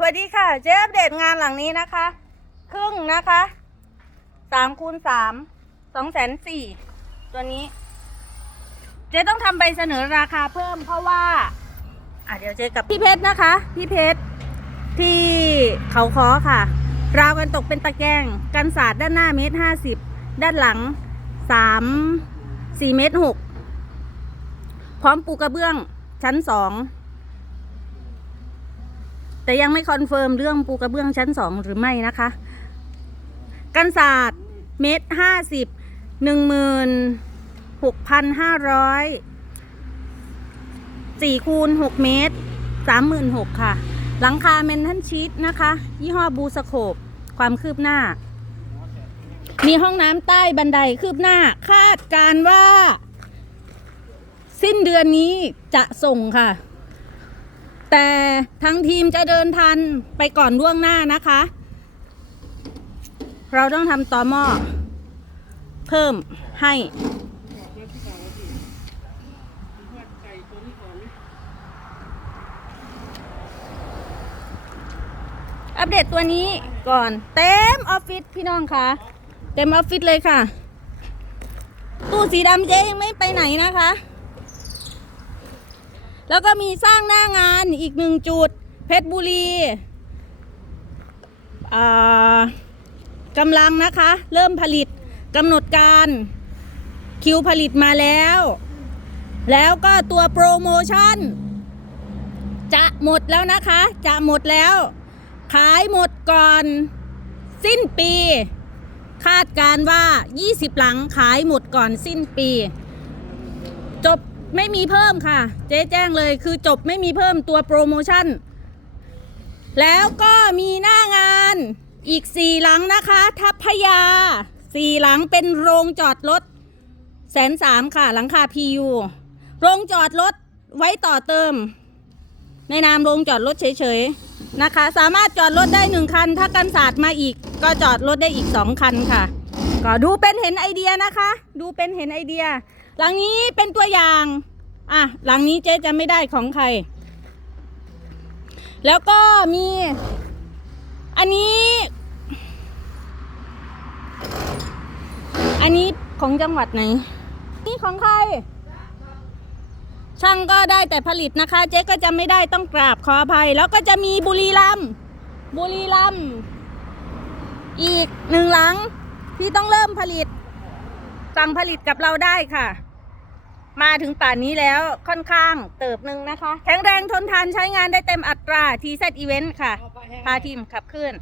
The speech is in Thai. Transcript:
สวัสดีค่ะ เจ๊อัปเดตงานหลังนี้นะคะ ครึ่งนะคะสามคูณสามสองแสนสี่ตัวนี้ เจ๊ต้องทำใบเสนอราคาเพิ่มเพราะว่าอะเดี๋ยวเจ๊กับพี่เพชรนะคะ พี่เพชรที่เขาคอค่ะ ราวกันตกเป็นตะแกรงกันศาสตร์ด้านหน้าเมตรห้าสิบด้านหลังสามสี่เมตรหกพร้อมปูกระเบื้องชั้นสอง แต่ยังไม่คอนเฟิร์มเรื่องปูกระเบื้องชั้นสองหรือไม่นะคะ กันศาสตร์เมตรห้าสิบหนึ่งหมื่นหกพันห้าร้อยสี่คูณหกเมตรสามหมื่นหกค่ะ หลังคาเมนทันชีตนะคะ ยี่ห้อบูสโคปความคืบหน้า มีห้องน้ำใต้บันไดคืบหน้า คาดการว่า สิ้นเดือนนี้จะส่งค่ะ แต่ทั้งทีมจะเดินทันไปก่อนล่วงหน้านะคะ เราต้องทำต่อหม้อเพิ่มให้อัปเดตตัวนี้ก่อนเต็มออฟฟิศพี่น้องค่ะ เต็มออฟฟิศเลยค่ะ ตู้สีดำเจ๊ยังไม่ไปไหนนะคะ แล้วก็มีสร้างหน้างานอีกหนึ่งจุด เพชรบุรีอ่ากำลังนะคะ เริ่มผลิตกำหนดการคิวผลิตมาแล้ว แล้วก็ตัวโปรโมชั่น จะหมดแล้วนะคะ จะหมดแล้ว ขายหมดก่อน สิ้นปี คาดการว่า 20 หลังขายหมดก่อนสิ้นปี จบ ไม่มีเพิ่มค่ะ เจ๊แจ้งเลยคือจบไม่มีเพิ่มตัวโปรโมชั่น แล้วก็มีหน้างานอีกสี่หลังนะคะ ทัพพยาสี่หลังเป็นโรงจอดรถแสนสามค่ะ หลังคาพียูโรงจอดรถไว้ต่อเติม ในนามโรงจอดรถเฉยๆนะคะ สามารถจอดรถได้หนึ่งคัน ถ้ากันศาสตร์มาอีก ก็จอดรถได้อีกสองคันค่ะ ก็ดูเป็นเห็นไอเดียนะคะ ดูเป็นเห็นไอเดีย หลังนี้เป็นตัวอย่าง อะ หลังนี้เจ๊จะไม่ได้ของใคร แล้วก็มี อันนี้ อันนี้ของจังหวัดไหน นี่ของใคร ช่างก็ได้แต่ผลิตนะคะ เจ๊ก็จะไม่ได้ต้องกราบขออภัย แล้วก็จะมีบุรีรัมย์บุรีรัมย์อีกหนึ่งหลังที่ต้องเริ่มผลิตสั่งผลิตกับเราได้ค่ะ มาถึงป่านนี้แล้วค่อนข้างเติบหนึ่งนะคะ แข็งแรงทนทานใช้งานได้เต็มอัตราทีเซตอีเวนต์ค่ะ พาทีมขับเคลื่อน